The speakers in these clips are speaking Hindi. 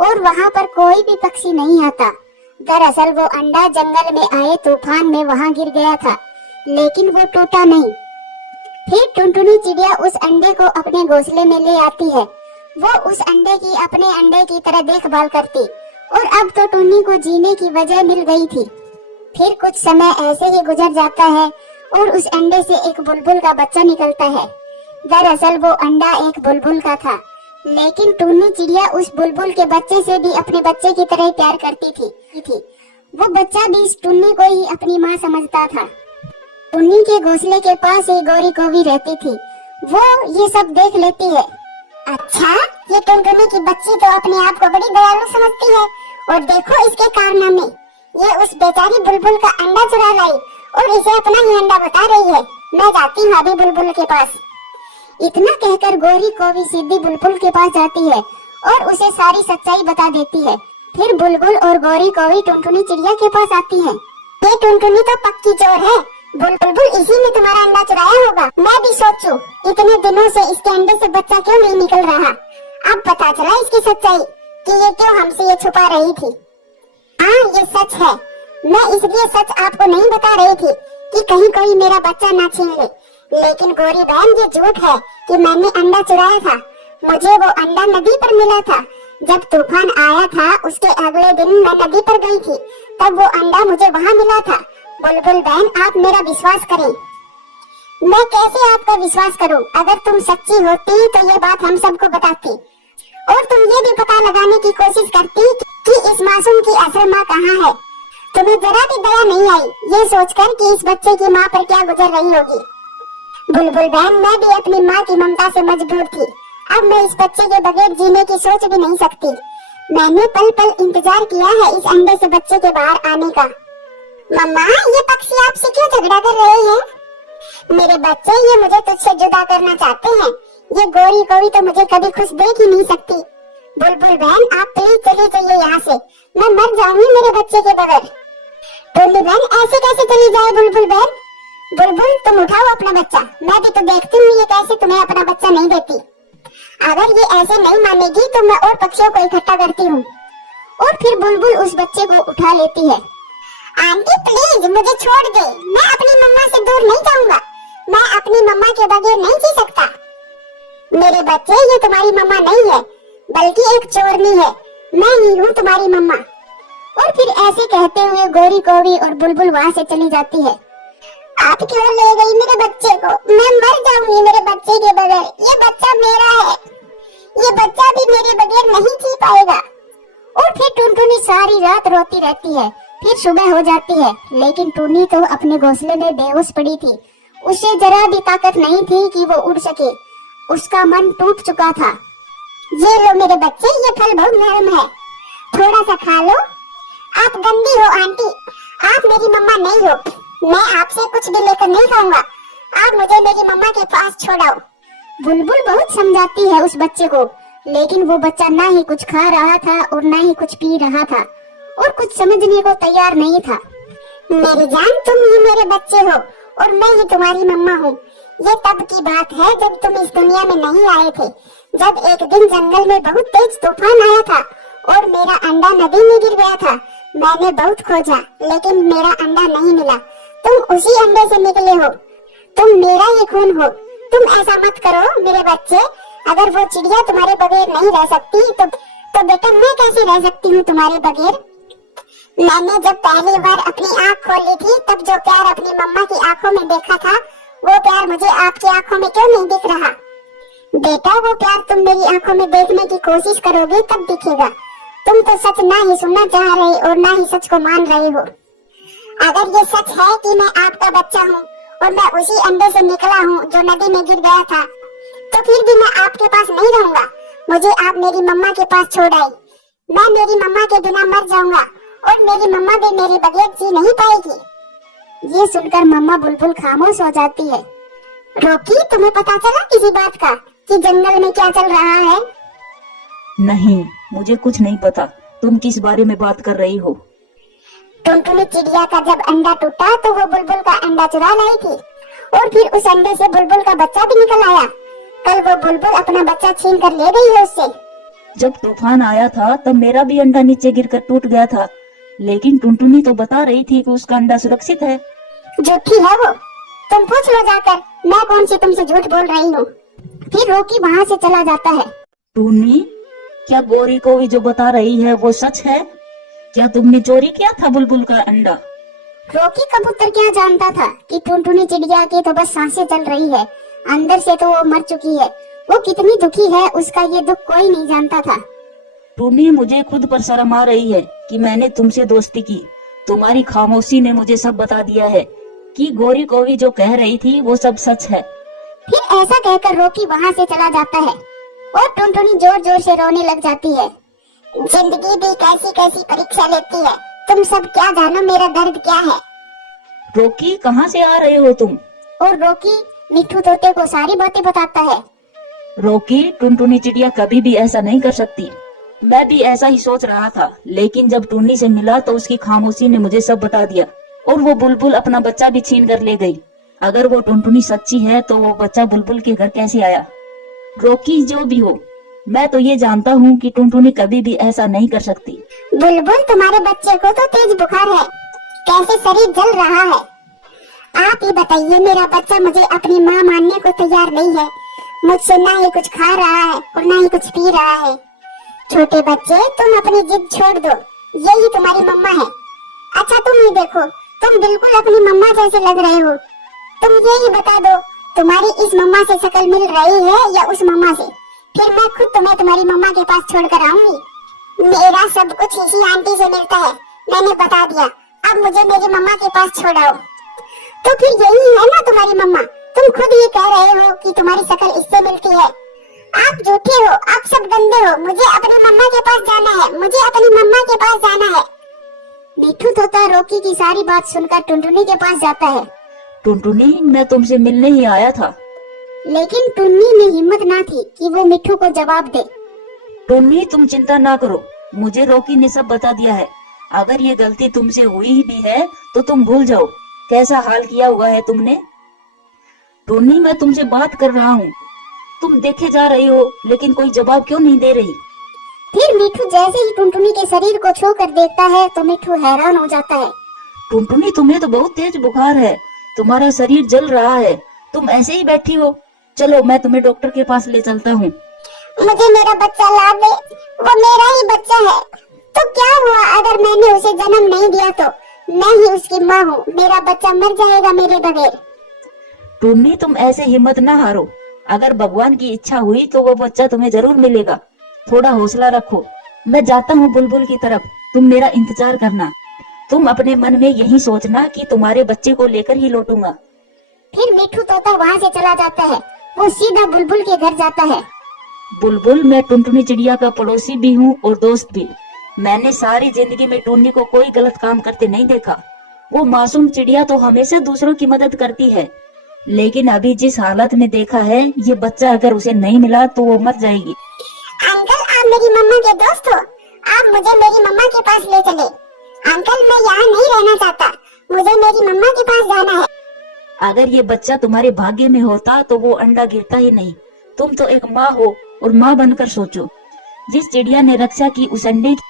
और वहाँ पर कोई भी पक्षी नहीं आता। दरअसल वो अंडा जंगल में आए तूफान में वहाँ गिर गया था, लेकिन वो टूटा नहीं। फिर टुनटुनी चिड़िया उस अंडे को अपने घोंसले में ले आती है। वो उस अंडे की अपने अंडे की तरह देखभाल करती और अब तो टुन्नी को जीने की वजह मिल गई थी। फिर कुछ समय ऐसे ही गुजर जाता है और उस अंडे से एक बुलबुल का बच्चा निकलता है। दरअसल वो अंडा एक बुलबुल का था, लेकिन टुन्नी चिड़िया उस बुलबुल के बच्चे से भी अपने बच्चे की तरह प्यार करती थी। वो बच्चा भी इस टुन्नी को ही अपनी माँ समझता था। टुन्नी के घोंसले के पास ही गौरी कौवी रहती थी। वो ये सब देख लेती है। अच्छा, ये टुनटुनी की बच्ची तो अपने आप को बड़ी दयालु समझती है, और देखो इसके कारनामे। ये उस बेचारी बुलबुल का अंडा चुरा लाई और इसे अपना ही अंडा बता रही है। मैं जाती हूँ अभी बुलबुल के पास। इतना कहकर गौरी कौवी सीधी बुलबुल के पास जाती है और उसे सारी सच्चाई बता देती है। फिर बुलबुल और गौरी कौवी टुनटुनी चिड़िया के पास आती है। ये टुनटुनी तो पक्की चोर है। बुलबुल इसी ने तुम्हारा अंडा चुराया होगा। मैं भी सोचूं, इतने दिनों से इसके अंडे से बच्चा क्यों नहीं निकल रहा। अब पता चला इसकी सच्चाई कि ये क्यों हमसे ये छुपा रही थी। हाँ, ये सच है। मैं इसलिए सच आपको नहीं बता रही थी कि कहीं कोई मेरा बच्चा ना छीन ले। लेकिन गौरी बहन, ये झूठ है कि मैंने अंडा चुराया था। मुझे वो अंडा नदी पर मिला था। जब तूफान आया था उसके अगले दिन मैं नदी पर गई थी, तब वो अंडा मुझे वहाँ मिला था। बुलबुल बहन, आप मेरा विश्वास करें। मैं कैसे आपका विश्वास करूं? अगर तुम सच्ची होती तो ये बात हम सबको बताती, और तुम ये भी पता लगाने की कोशिश करती कि इस मासूम की असल माँ कहाँ है। तुम्हें जरा भी दया नहीं आई ये सोचकर कि इस बच्चे की माँ पर क्या गुजर रही होगी। बुलबुल बहन, मैं भी अपनी माँ की ममता से मजबूर थी। अब मैं इस बच्चे के बगैर जीने की सोच भी नहीं सकती। मैंने पल पल इंतजार किया है इस अंडे से बच्चे के बाहर आने का। मम्मा, ये पक्षी आपसे क्यों झगड़ा कर रहे हैं? मेरे बच्चे, ये मुझे तुझसे जुदा करना चाहते हैं। ये गौरी कौवी तो मुझे कभी खुश देख ही नहीं सकती। बुलबुल बहन, आप प्लीज चली जाइए यहाँ से। मैं मर जाऊंगी मेरे बच्चे के बगैर। टुन्नी बहन, ऐसे कैसे चली जाए बुलबुल बहन? बुलबुल, तुम उठाओ अपना बच्चा। मैं भी तो देखती हूँ ये कैसे तुम्हें अपना बच्चा नहीं देती। अगर ये ऐसे नहीं मानेगी तो मैं और पक्षियों को इकट्ठा करती हूँ। और फिर बुलबुल उस बच्चे को उठा लेती है। आंटी प्लीज मुझे छोड़ दे। मैं अपनी मम्मा से दूर नहीं जाऊंगा। मैं अपनी मम्मा के बगैर नहीं जी सकता। मेरे बच्चे, ये तुम्हारी मम्मा नहीं है, बल्कि एक चोरनी है। मैं ही हूँ तुम्हारी मम्मा। और फिर ऐसे कहते हुए गौरी कौवी और बुलबुल वहाँ से चली जाती है। आप क्यों ले गई मेरे बच्चे को? मैं मर जाऊंगी मेरे बच्चे के बगैर। ये बच्चा मेरा है। ये बच्चा भी मेरे बगैर नहीं जी पाएगा। और फिर टुनटुनी सारी रात रोती रहती है। फिर सुबह हो जाती है, लेकिन टुन्नी तो अपने घोंसले में बेहोश पड़ी थी। उसे जरा भी ताकत नहीं थी कि वो उड़ सके। उसका मन टूट चुका था। ये लो मेरे बच्चे, ये फल बहुत नरम है, थोड़ा सा खा लो। आप गंदी हो आंटी, आप मेरी मम्मा नहीं हो। मैं आपसे कुछ भी लेकर नहीं खाऊंगा। आप मुझे मेरी मम्मा के पास छोड़ाओ। बुलबुल बहुत समझाती है उस बच्चे को, लेकिन वो बच्चा ना ही कुछ खा रहा था और ना ही कुछ पी रहा था और कुछ समझने को तैयार नहीं था। मेरी जान, तुम ही मेरे बच्चे हो और मैं ही तुम्हारी मम्मा हूँ। ये तब की बात है जब तुम इस दुनिया में नहीं आए थे। जब एक दिन जंगल में बहुत तेज तूफान आया था और मेरा अंडा नदी में गिर गया था। मैंने बहुत खोजा, लेकिन मेरा अंडा नहीं मिला। तुम उसी अंडे से निकले हो। तुम मेरा ही खून हो। तुम ऐसा मत करो मेरे बच्चे। अगर वो चिड़िया तुम्हारे बगैर नहीं रह सकती तो बेटा मैं कैसे रह सकती हूँ तुम्हारे बगैर। मैंने जब पहली बार अपनी आँख खोली थी, तब जो प्यार अपनी मम्मा की आँखों में देखा था, वो प्यार मुझे आपकी आँखों में क्यों नहीं दिख रहा? बेटा, वो प्यार तुम मेरी आँखों में देखने की कोशिश करोगे तब दिखेगा। तुम तो सच ना ही सुनना चाह रहे और ना ही सच को मान रहे हो। अगर ये सच है कि मैं आपका बच्चा हूँ और मैं उसी अंडे से निकला हूँ जो नदी में गिर गया था, तो फिर भी मैं आपके पास नहीं रहूंगा। मुझे आप मेरी मम्मा के पास छोड़ आए। मैं मेरी मम्मा के बिना मर जाऊंगा और मेरी मम्मा भी मेरे बगैर जी नहीं पाएगी। ये सुनकर मम्मा बुलबुल खामोश हो जाती है। रोकी, तुम्हें पता चला किसी बात का कि जंगल में क्या चल रहा है? नहीं, मुझे कुछ नहीं पता। तुम किस बारे में बात कर रही हो? टुनटुनी चिड़िया का जब अंडा टूटा तो वो बुलबुल का अंडा चुरा लाई थी और फिर उस अंडे से बुलबुल का बच्चा भी निकल आया। कल वो बुलबुल अपना बच्चा छीन कर ले गई है उससे। जब तूफान आया था तब मेरा भी अंडा नीचे गिरकर टूट गया था, लेकिन टुनटुनी तो बता रही थी कि उसका अंडा सुरक्षित है। झूठी है वो, तुम पूछ लो जाकर, मैं कौन सी तुमसे झूठ बोल रही हूँ। फिर रॉकी वहाँ से चला जाता है। टूनी, क्या गौरी को भी जो बता रही है वो सच है? क्या तुमने चोरी किया था बुलबुल का अंडा? रॉकी कबूतर क्या जानता था कि टुनटुनी चिड़िया की तो बस सांसें चल रही है, अंदर से तो वो मर चुकी है। वो कितनी दुखी है उसका ये दुख कोई नहीं जानता था। टूनी, मुझे खुद पर शर्म आ रही है कि मैंने तुमसे दोस्ती की। तुम्हारी खामोशी ने मुझे सब बता दिया है कि गौरी को भी जो कह रही थी वो सब सच है। फिर ऐसा कहकर रॉकी वहाँ से चला जाता है और टुनटुनी जोर जोर से रोने लग जाती है। जिंदगी भी कैसी कैसी परीक्षा लेती है, तुम सब क्या जानो मेरा दर्द क्या है। रॉकी, कहाँ से आ रहे हो तुम? और रॉकी मिट्ठू तोते को सारी बातें बताता है। रॉकी, टुनटुनी चिड़िया कभी भी ऐसा नहीं कर सकती। मैं भी ऐसा ही सोच रहा था, लेकिन जब टुन्नी से मिला तो उसकी खामोशी ने मुझे सब बता दिया। और वो बुलबुल अपना बच्चा भी छीन कर ले गई। अगर वो टुनटुनी सच्ची है तो वो बच्चा बुलबुल के घर कैसे आया? रॉकी, जो भी हो, मैं तो ये जानता हूँ कि टुनटुनी कभी भी ऐसा नहीं कर सकती। बुलबुल, तुम्हारे बच्चे को तो तेज बुखार है, कैसे शरीर जल रहा है। आप ही बताइए, मेरा बच्चा मुझे अपनी माँ मानने को तैयार नहीं है। मुझसे ना ही कुछ खा रहा है और ना ही कुछ पी रहा है। छोटे बच्चे, तुम अपनी जिद छोड़ दो, यही तुम्हारी मम्मा है। अच्छा तुम ही देखो, तुम बिल्कुल अपनी मम्मा जैसे लग रहे हो। तुम यही बता दो, तुम्हारी इस मम्मा से शक्ल मिल रही है या उस मम्मा से? फिर मैं खुद तुम्हें तुम्हारी मम्मा के पास छोड़कर आऊंगी। मेरा सब कुछ इसी आंटी से मिलता है, मैंने बता दिया। अब मुझे मेरी मम्मा के पास छोड़ाओ। तो फिर यही है ना तुम्हारी मम्मा? तुम खुद ही कह रहे हो कि तुम्हारी शक्ल इससे मिलती है। आप झूठे हो, आप सब गंदे हो। मुझे अपनी मम्मा के पास जाना है, मुझे अपनी मम्मा के पास जाना है। मिट्ठू तोता रॉकी की सारी बात सुनकर टुनटुनी के पास जाता है। टुनटुनी, मैं तुमसे मिलने ही आया था। लेकिन टुन्नी में हिम्मत ना थी कि वो मिट्ठू को जवाब दे। टुन्नी, तुम चिंता ना करो, मुझे रॉकी ने सब बता दिया है। अगर ये गलती तुमसे हुई भी है तो तुम भूल जाओ कैसा हाल किया हुआ है तुमने। टुन्नी, मैं तुमसे बात कर रहा हूँ, तुम देखे जा रही हो लेकिन कोई जवाब क्यों नहीं दे रही? फिर मिट्ठू जैसे ही टुनटुनी के शरीर को छू कर देखता है तो मिट्ठू हैरान हो जाता है। टुनटुनी, तुम्हें तो बहुत तेज बुखार है, तुम्हारा शरीर जल रहा है, तुम ऐसे ही बैठी हो। चलो, मैं तुम्हें डॉक्टर के पास ले चलता हूँ। मुझे मेरा बच्चा ला दे, वो मेरा ही बच्चा है। तो क्या हुआ अगर मैंने उसे जन्म नहीं दिया? तो मैं ही उसकी माँ हूँ, मेरा बच्चा मर जाएगा मेरे बगैर। टुन्नी, तुम ऐसे हिम्मत ना हारो, अगर भगवान की इच्छा हुई तो वो बच्चा तुम्हें जरूर मिलेगा। थोड़ा हौसला रखो, मैं जाता हूँ बुलबुल की तरफ, तुम मेरा इंतजार करना। तुम अपने मन में यही सोचना कि तुम्हारे बच्चे को लेकर ही लौटूंगा। फिर मिट्ठू तोता वहाँ से चला जाता है, वो सीधा बुलबुल के घर जाता है। बुलबुल, मैं टुनटुनी चिड़िया का पड़ोसी भी हूँ और दोस्त भी। मैंने सारी जिंदगी में टुन्नी को कोई गलत काम करते नहीं देखा। वो मासूम चिड़िया तो हमेशा दूसरों की मदद करती है, लेकिन अभी जिस हालत में देखा है, ये बच्चा अगर उसे नहीं मिला तो वो मर जाएगी। अंकल, आप मेरी मम्मा के दोस्त हो, आप मुझे मेरी मम्मा के पास ले चले। अंकल, मैं यहाँ नहीं रहना चाहता, मुझे मेरी मम्मा के पास जाना है। अगर ये बच्चा तुम्हारे भाग्य में होता तो वो अंडा गिरता ही नहीं। तुम तो एक माँ हो और माँ बनकर सोचो, जिस चिड़िया ने रक्षा की उस अंडे की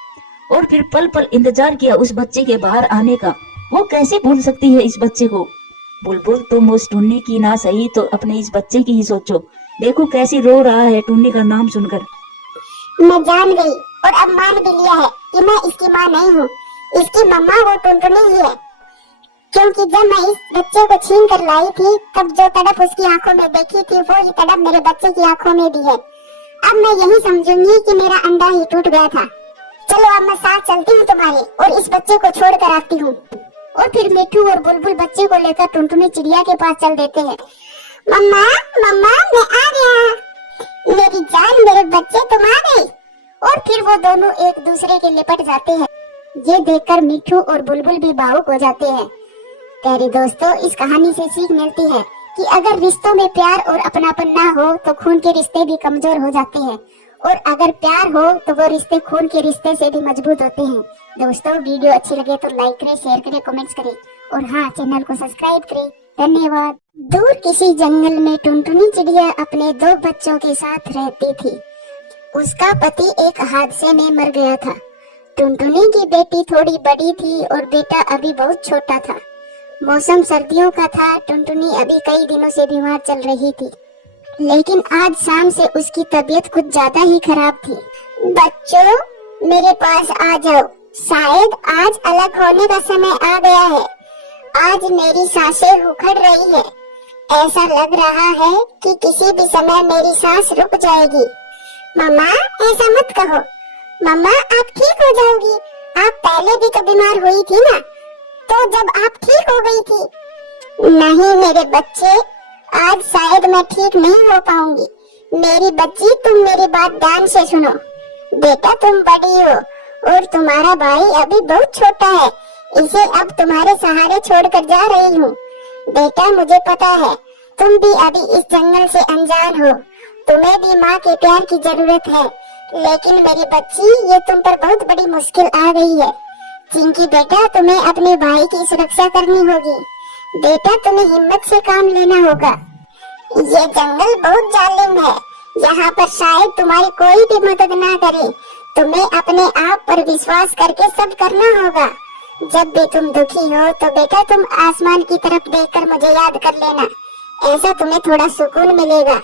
और फिर पल पल इंतजार किया उस बच्चे के बाहर आने का, वो कैसे भूल सकती है इस बच्चे को? बुलबुल, तुम उस टुन्नी की ना सही तो अपने इस बच्चे की ही सोचो। देखो कैसी रो रहा है टुन्नी का नाम सुनकर। मैं जान गई और अब मान भी लिया है कि मैं इसकी माँ नहीं हूँ, इसकी मम्मा वो टुनटुनी ही है। क्योंकि जब मैं इस बच्चे को छीन कर लाई थी, तब जो तड़प उसकी आंखों में देखी थी, वो ही तड़प मेरे बच्चे की आंखों में भी है। अब मैं यही समझूंगी कि मेरा अंडा ही टूट गया था। चलो, अब मैं साथ चलती हूँ तुम्हारे और इस बच्चे को छोड़ कर आती हूँ। और फिर मिट्ठू और बुलबुल बच्चे को लेकर टुनटुनी चिड़िया के पास चल देते हैं। मम्मा, मम्मा, मैं आ गया, मेरी जान, मेरे बच्चे, तुम आ गए। और फिर वो दोनों एक दूसरे के लिपट जाते हैं। ये देखकर मिट्ठू और बुलबुल भी भावुक हो जाते हैं। प्यारे दोस्तों, इस कहानी से सीख मिलती है कि अगर रिश्तों में प्यार और अपनापन ना हो तो खून के रिश्ते भी कमजोर हो जाते हैं, और अगर प्यार हो तो वो रिश्ते खून के रिश्ते से भी मजबूत होते हैं। दोस्तों, वीडियो अच्छी लगे तो लाइक करें, शेयर करें, कमेंट्स करें और हाँ, चैनल को सब्सक्राइब करें। धन्यवाद। दूर किसी जंगल में टुनटुनी चिड़िया अपने 2 बच्चों के साथ रहती थी। उसका पति एक हादसे में मर गया था। टुनटुनी की बेटी थोड़ी बड़ी थी और बेटा अभी बहुत छोटा था। मौसम सर्दियों का था। टुनटुनी अभी कई दिनों से बीमार चल रही थी, लेकिन आज शाम से उसकी तबीयत कुछ ज्यादा ही खराब थी। बच्चों, मेरे पास आ जाओ। शायद आज अलग होने का समय आ गया है। आज मेरी सांसें उखड़ रही है। ऐसा लग रहा है कि किसी भी समय मेरी सांस रुक जाएगी। मम्मा, ऐसा मत कहो। मम्मा, आप ठीक हो जाओगी। आप पहले भी तो बीमार हुई थी ना, तो जब आप ठीक हो गई थी। नहीं मेरे बच्चे, आज शायद मैं ठीक नहीं हो पाऊंगी। मेरी बच्ची, तुम मेरी बात ध्यान से सुनो। बेटा, तुम बड़ी हो और तुम्हारा भाई अभी बहुत छोटा है। इसे अब तुम्हारे सहारे छोड़कर जा रही हूँ। बेटा, मुझे पता है तुम भी अभी इस जंगल से अनजान हो। तुम्हें भी माँ के प्यार की जरूरत है, लेकिन मेरी बच्ची, ये तुम पर बहुत बड़ी मुश्किल आ गई है। चिंकी बेटा, तुम्हें अपने भाई की सुरक्षा करनी होगी। बेटा, तुम्हें हिम्मत से काम लेना होगा। ये जंगल बहुत जालिम है। यहाँ पर शायद तुम्हारी कोई भी मदद ना करे। तुम्हें अपने आप पर विश्वास करके सब करना होगा। जब भी तुम दुखी हो तो बेटा तुम आसमान की तरफ देखकर मुझे याद कर लेना। ऐसा तुम्हें थोड़ा सुकून मिलेगा।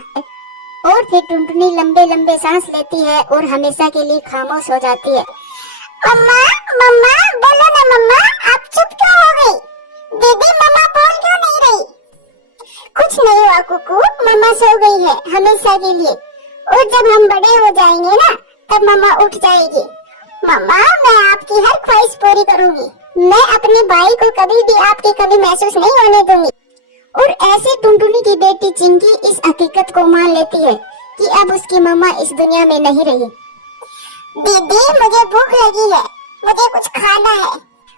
और फिर टुनटुनी लंबे लंबे सांस लेती है और हमेशा के लिए खामोश हो जाती है। मम्मा, मम्मा, बोलो ना मम्मा, आप चुप क्यों हो गई? दीदी, मम्मा बोल क्यों नहीं रही? कुछ नहीं हुआ कुकू, मम्मा सो गई है हमेशा के लिए। और जब हम बड़े हो जाएंगे ना, तब मम्मा उठ जाएगी। मम्मा, मैं आपकी हर ख्वाहिश पूरी करूंगी। मैं अपने भाई को कभी भी आपकी कमी महसूस नहीं होने दूंगी। और ऐसे टुनटुनी की बेटी चिंकी इस हकीकत को मान लेती है कि अब उसकी मम्मा इस दुनिया में नहीं रही। दीदी, मुझे भूख लगी है, मुझे कुछ खाना है।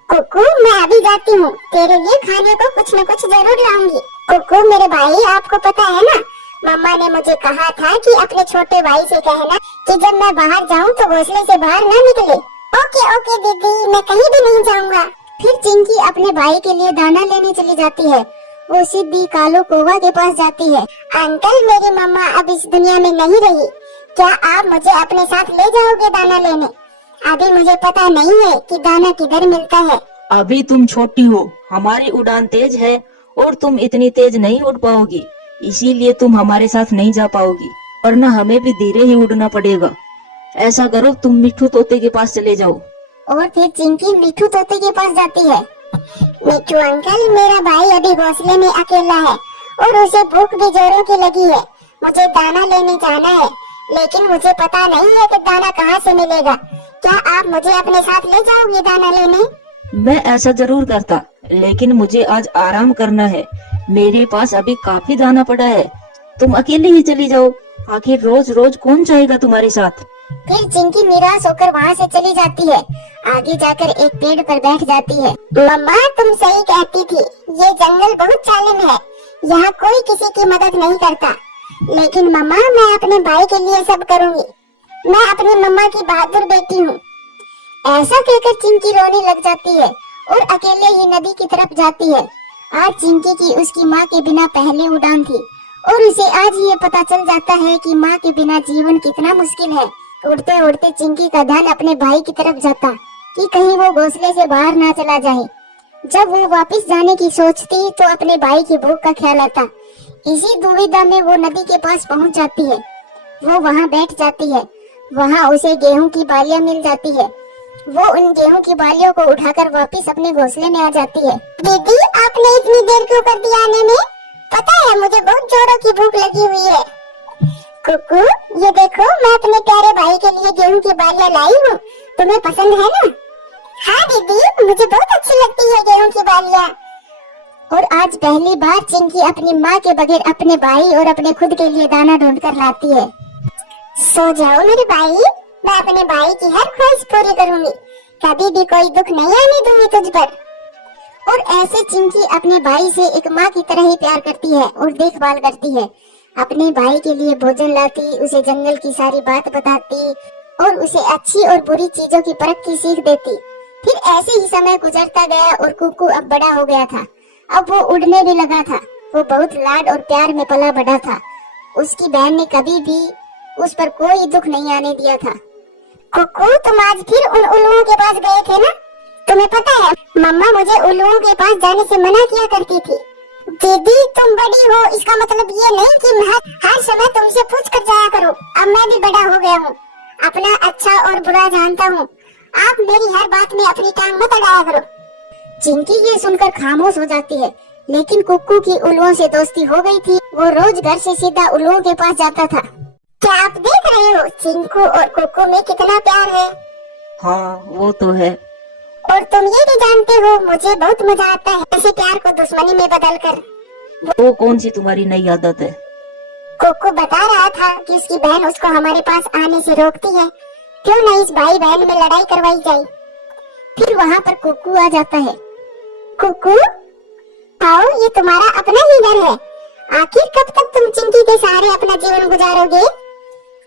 कुकू, मैं अभी जाती हूँ, तेरे लिए खाने को कुछ न कुछ जरूर लाऊंगी। कुकू मेरे भाई, आपको पता है ना, मम्मा ने मुझे कहा था कि अपने छोटे भाई से कहना कि जब मैं बाहर जाऊँ तो घोंसले से बाहर ना निकले। ओके ओके दीदी, मैं कहीं भी नहीं जाऊँगा। फिर चिंकी अपने भाई के लिए दाना लेने चली जाती है। वो सीधी कालू कौवा के पास जाती है। अंकल, मेरी मम्मा अब इस दुनिया में नहीं रही। क्या आप मुझे अपने साथ ले जाओगे दाना लेने? अभी मुझे पता नहीं है कि दाना किधर मिलता है। अभी तुम छोटी हो, हमारी उड़ान तेज है और तुम इतनी तेज नहीं उड़ पाओगी, इसीलिए तुम हमारे साथ नहीं जा पाओगी, वरना हमें भी धीरे ही उड़ना पड़ेगा। ऐसा करो, तुम मिट्ठू तोते के पास चले जाओ। और फिर चिंकी मिट्ठू तोते के पास जाती है। मिट्ठू अंकल, मेरा भाई अभी घोंसले में अकेला है और उसे भूख भी जोरों की लगी है। मुझे दाना लेने जाना है, लेकिन मुझे पता नहीं है कि दाना कहाँ से मिलेगा। क्या आप मुझे अपने साथ ले जाओगे दाना लेने? मैं ऐसा जरूर करता, लेकिन मुझे आज आराम करना है। मेरे पास अभी काफी दाना पड़ा है, तुम अकेले ही चली जाओ। आखिर रोज रोज कौन जाएगा तुम्हारे साथ? फिर चिंकी निराश होकर वहाँ से चली जाती है। आगे जाकर एक पेड़ पर बैठ जाती है। मम्मा, तुम सही कहती थी, ये जंगल बहुत जालिम है। यहाँ कोई किसी की मदद नहीं करता। लेकिन मम्मा, मैं अपने भाई के लिए सब करूँगी। मैं अपनी मम्मा की बहादुर बेटी हूँ। ऐसा कहकर चिंकी रोने लग जाती है और अकेले ही नदी की तरफ जाती है। आज चिंकी की उसकी माँ के बिना पहले उड़ान थी और उसे आज ये पता चल जाता है कि माँ के बिना जीवन कितना मुश्किल है। उड़ते उड़ते चिंकी का ध्यान अपने भाई की तरफ जाता कि कहीं वो घोंसले से बाहर ना चला जाए। जब वो वापस जाने की सोचती तो अपने भाई की भूख का ख्याल आता। इसी दुविधा में वो नदी के पास पहुंच जाती है। वो वहां बैठ जाती है। वहां उसे गेहूं की बालियां मिल जाती है। वो उन गेहूं की बालियों को उठाकर वापस अपने घोंसले में आ जाती है। दीदी, आपने इतनी देर क्यों कर दी आने में? पता है, मुझे बहुत जोरों की भूख लगी हुई है। कुकू, ये देखो, मैं अपने प्यारे भाई के लिए गेहूं की बालियां लाई हूँ। तुम्हें पसंद है ना? हाँ दीदी, मुझे बहुत अच्छी लगती है गेहूं की बालियां। और आज पहली बार चिंकी अपनी माँ के बगैर अपने भाई और अपने खुद के लिए दाना ढूंढ कर लाती है। सो जाओ मेरे भाई, मैं अपने भाई की हर ख्वाहिश पूरी करूंगी। कभी भी कोई दुख नहीं आने दूंगी तुझ पर। और ऐसे चिंकी अपने भाई से एक माँ की तरह ही प्यार करती है और देखभाल करती है। अपने भाई के लिए भोजन लाती, उसे जंगल की सारी बात बताती और उसे अच्छी और बुरी चीजों की परख की सीख देती। फिर ऐसे ही समय गुजरता गया और कुकू अब बड़ा हो गया था। अब वो उड़ने भी लगा था। वो बहुत लाड और प्यार में पला बढ़ा था। उसकी बहन ने कभी भी उस पर कोई दुख नहीं आने दिया था। कुकू, तुम आज फिर उन उल्लुओं के पास गए थे ना? तुम्हें पता है मम्मा मुझे उल्लुओं के पास जाने से मना किया करती थी। दीदी, तुम बड़ी हो इसका मतलब ये नहीं कि मैं हर समय तुमसे पूछ कर जाया करूं। अब मैं भी बड़ा हो गया हूँ, अपना अच्छा और बुरा जानता हूँ। आप मेरी हर बात में अपनी टांग मत अड़ाया करो। चिंकी ये सुनकर खामोश हो जाती है, लेकिन कुक्कू की उल्लुओं से दोस्ती हो गई थी। वो रोज घर से सीधा उल्लुओं के पास जाता था। क्या आप देख रहे हो चिंकू और कुक्कू में कितना प्यार है? हाँ, वो तो है। और तुम ये भी जानते हो मुझे बहुत मजा आता है ऐसे प्यार को दुश्मनी में बदलकर। वो कौन सी तुम्हारी नई आदत है? कुक्कू बता रहा था कि उसकी बहन उसको हमारे पास आने से रोकती है। क्यों न इस भाई बहन में लड़ाई करवाई जाए। फिर वहाँ पर कुक्कू आ जाता है। कुक्कू, आओ, ये तुम्हारा अपना ही घर है। आखिर कब तक तुम चिंकी के सहारे अपना जीवन गुजारोगे?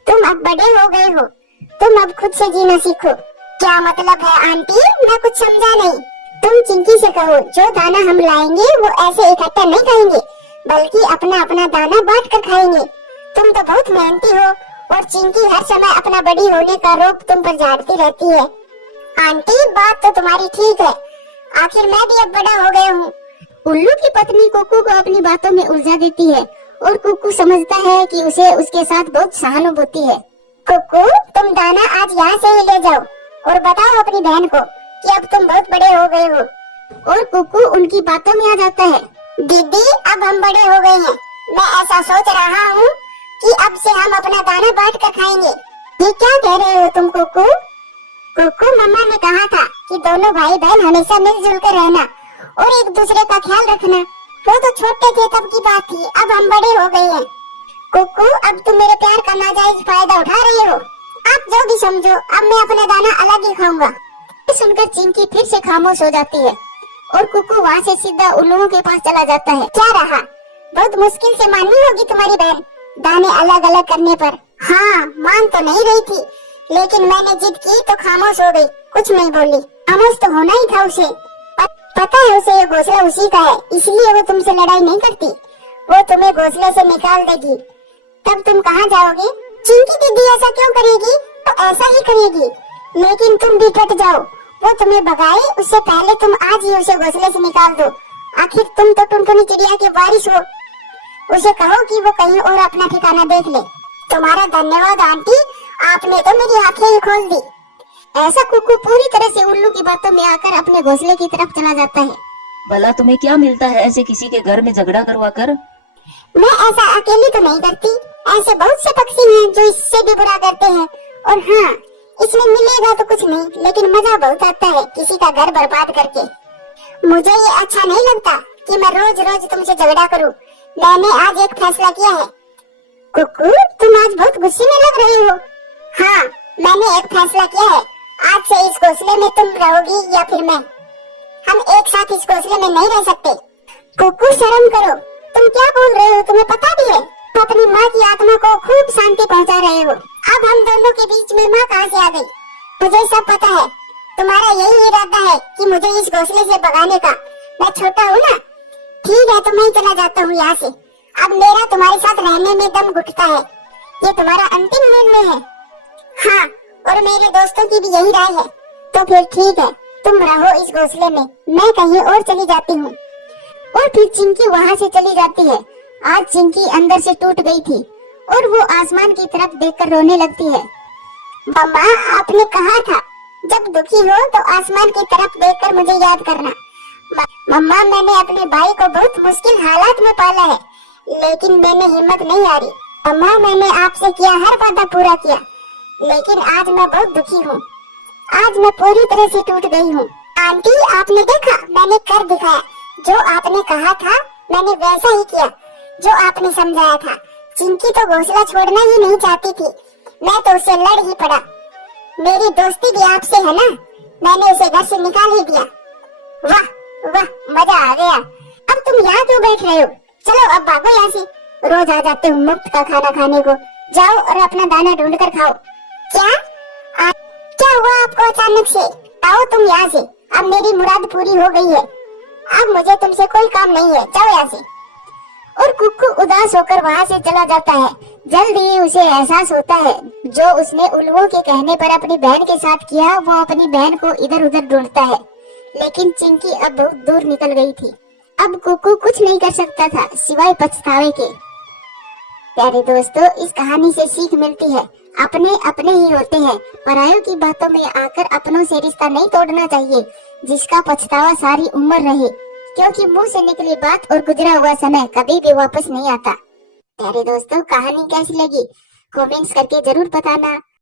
तुम अब बड़े हो गए हो, तुम अब खुद से जीना सीखो। क्या मतलब है आंटी? मैं कुछ समझा नहीं। तुम चिंकी से कहो जो दाना हम लाएंगे वो ऐसे इकट्ठा नहीं खाएंगे, बल्कि अपना अपना दाना बांट कर खाएंगे। तुम तो बहुत मेहनती हो और चिंकी हर समय अपना बड़ी होने का रोप तुम पर झाड़ती रहती है। आंटी, बात तो तुम्हारी ठीक है, आखिर मैं भी अब बड़ा हो गया हूँ। उल्लू की पत्नी कुक्कू को अपनी बातों में उलझा देती है और कुक्कू समझता है कि उसे उसके साथ बहुत सहानुभूति है। कुक्कू, तुम दाना आज यहाँ से ही ले जाओ और बताओ अपनी बहन को कि अब तुम बहुत बड़े हो गए हो। और कुक्कू उनकी बातों में आ जाता है। दीदी, अब हम बड़े हो गए हैं। मैं ऐसा सोच रहा हूँ कि अब से हम अपना दाना बांट कर खाएंगे। ये क्या कह रहे हो तुम कुक्कू? कुक्कू, मम्मा ने कहा था कि दोनों भाई बहन हमेशा मिलजुल कर रहना और एक दूसरे का ख्याल रखना। वो तो छोटे थे तब की बात थी, अब हम बड़े हो गए हैं। कुक्कू, अब तुम मेरे प्यार का नाजायज फायदा उठा रहे हो। आप जो भी समझो, अब मैं अपना दाना अलग ही खाऊंगा। सुनकर चिंकी फिर से खामोश हो जाती है और कुक्कू वहाँ से सीधा उल्लुओं के पास चला जाता है। क्या रहा, बहुत मुश्किल से माननी होगी तुम्हारी बहन दाने अलग अलग करने पर। हाँ, मान तो नहीं रही थी, लेकिन मैंने जिद की तो खामोश हो गई, कुछ नहीं बोली। खामोश तो होना ही था उसे। पता है उसे ये घोंसला उसी का है, इसलिए वो तुमसे लड़ाई नहीं करती। वो तुम्हें घोंसले से निकाल देगी, तब तुम कहाँ जाओगे? चिंकी दीदी ऐसा क्यों करेगी? तो ऐसा ही करेगी, लेकिन तुम भी डट जाओ। वो तुम्हें भगाए उससे पहले तुम आज ही उसे घोंसले से निकाल दो। आखिर तुम तो टुनटुनी चिड़िया के वारिस हो। उसे कहो कि वो कहीं और अपना ठिकाना देख ले। तुम्हारा धन्यवाद आंटी, आपने तो मेरी आंखें ही खोल दी। ऐसा कुक्कू पूरी तरह से उल्लू की बातों में आकर अपने घोंसले की तरफ चला जाता है। भला तुम्हें क्या मिलता है ऐसे किसी के घर में झगड़ा करवा कर? मैं ऐसा अकेली तो नहीं करती, ऐसे बहुत से पक्षी हैं जो इससे भी बुरा करते हैं। और हाँ, इसमें मिलेगा तो कुछ नहीं, लेकिन मजा बहुत आता है किसी का घर बर्बाद करके। मुझे ये अच्छा नहीं लगता कि मैं रोज रोज तुमसे झगड़ा करूं। मैंने आज एक फैसला किया है। कुक्कू, तुम आज बहुत गुस्से में लग रही हो। हाँ, मैंने एक फैसला किया है। आज से इस घोंसले में तुम रहोगी या फिर मैं। हम एक साथ इस घोंसले में नहीं रह सकते। कुक्कू, शर्म करो, तुम क्या बोल रहे हो? तुम्हें पता भी है तुम अपनी माँ की आत्मा को खूब शांति पहुँचा रहे हो। अब हम दोनों के बीच में माँ कहाँ से आ गई? मुझे सब पता है। तुम्हारा यही इरादा है कि मुझे इस घोंसले से भगाने का। मैं छोटा हूँ ना। ठीक है, तो मैं चला जाता हूँ यहाँ से। अब मेरा तुम्हारे साथ रहने में दम घुटता है। ये तुम्हारा अंतिम निर्णय है? हाँ, और मेरे दोस्तों की भी यही राय है। तो फिर ठीक है, तुम रहो इस घोंसले में, मैं कहीं और चली जाती हूँ। और फिर चिंकी वहाँ से चली जाती है। आज चिंकी अंदर से टूट गई थी और वो आसमान की तरफ देखकर रोने लगती है। मम्मा, आपने कहा था जब दुखी हो तो आसमान की तरफ देखकर मुझे याद करना। मम्मा, मैंने अपने भाई को बहुत मुश्किल हालात में पाला है, लेकिन मैंने हिम्मत नहीं हारी। मम्मा, मैंने आपसे किया हर वादा पूरा किया, लेकिन आज मैं बहुत दुखी हूँ। आज मैं पूरी तरह से टूट गई हूँ। आंटी, आपने देखा, मैंने कर दिखाया। जो आपने कहा था मैंने वैसा ही किया जो आपने समझाया था। चिंकी तो घोंसला छोड़ना ही नहीं चाहती थी, मैं तो उससे लड़ ही पड़ा। मेरी दोस्ती भी आपसे है ना, मैंने उसे घर से निकाल ही दिया। वाह वाह, मजा आ गया। अब तुम यहाँ क्यों बैठ रहे हो? चलो अब भागो यहाँ से। रोज आ जाते हो मुफ्त का खाना खाने को। जाओ और अपना दाना ढूंढ कर खाओ। क्या हुआ आपको अचानक से? आओ तुम यहाँ से, अब मेरी मुराद पूरी हो गई है। अब मुझे तुमसे कोई काम नहीं है, जाओ यहाँ से। और कुक्कू उदास होकर वहाँ से चला जाता है। जल्द ही उसे एहसास होता है जो उसने उल्लुओं के कहने पर अपनी बहन के साथ किया, वो अपनी बहन को इधर उधर ढूंढता है, लेकिन चिंकी अब बहुत दूर निकल गई थी। अब कुक्कू कुछ नहीं कर सकता था सिवाय पछतावे के। प्यारे दोस्तों, इस कहानी से सीख मिलती है, अपने अपने ही होते हैं, परायों की बातों में आकर अपनों से रिश्ता नहीं तोड़ना चाहिए, जिसका पछतावा सारी उम्र रहे, क्योंकि मुंह से निकली बात और गुजरा हुआ समय कभी भी वापस नहीं आता। प्यारे दोस्तों, कहानी कैसी लगी कमेंट्स करके जरूर बताना।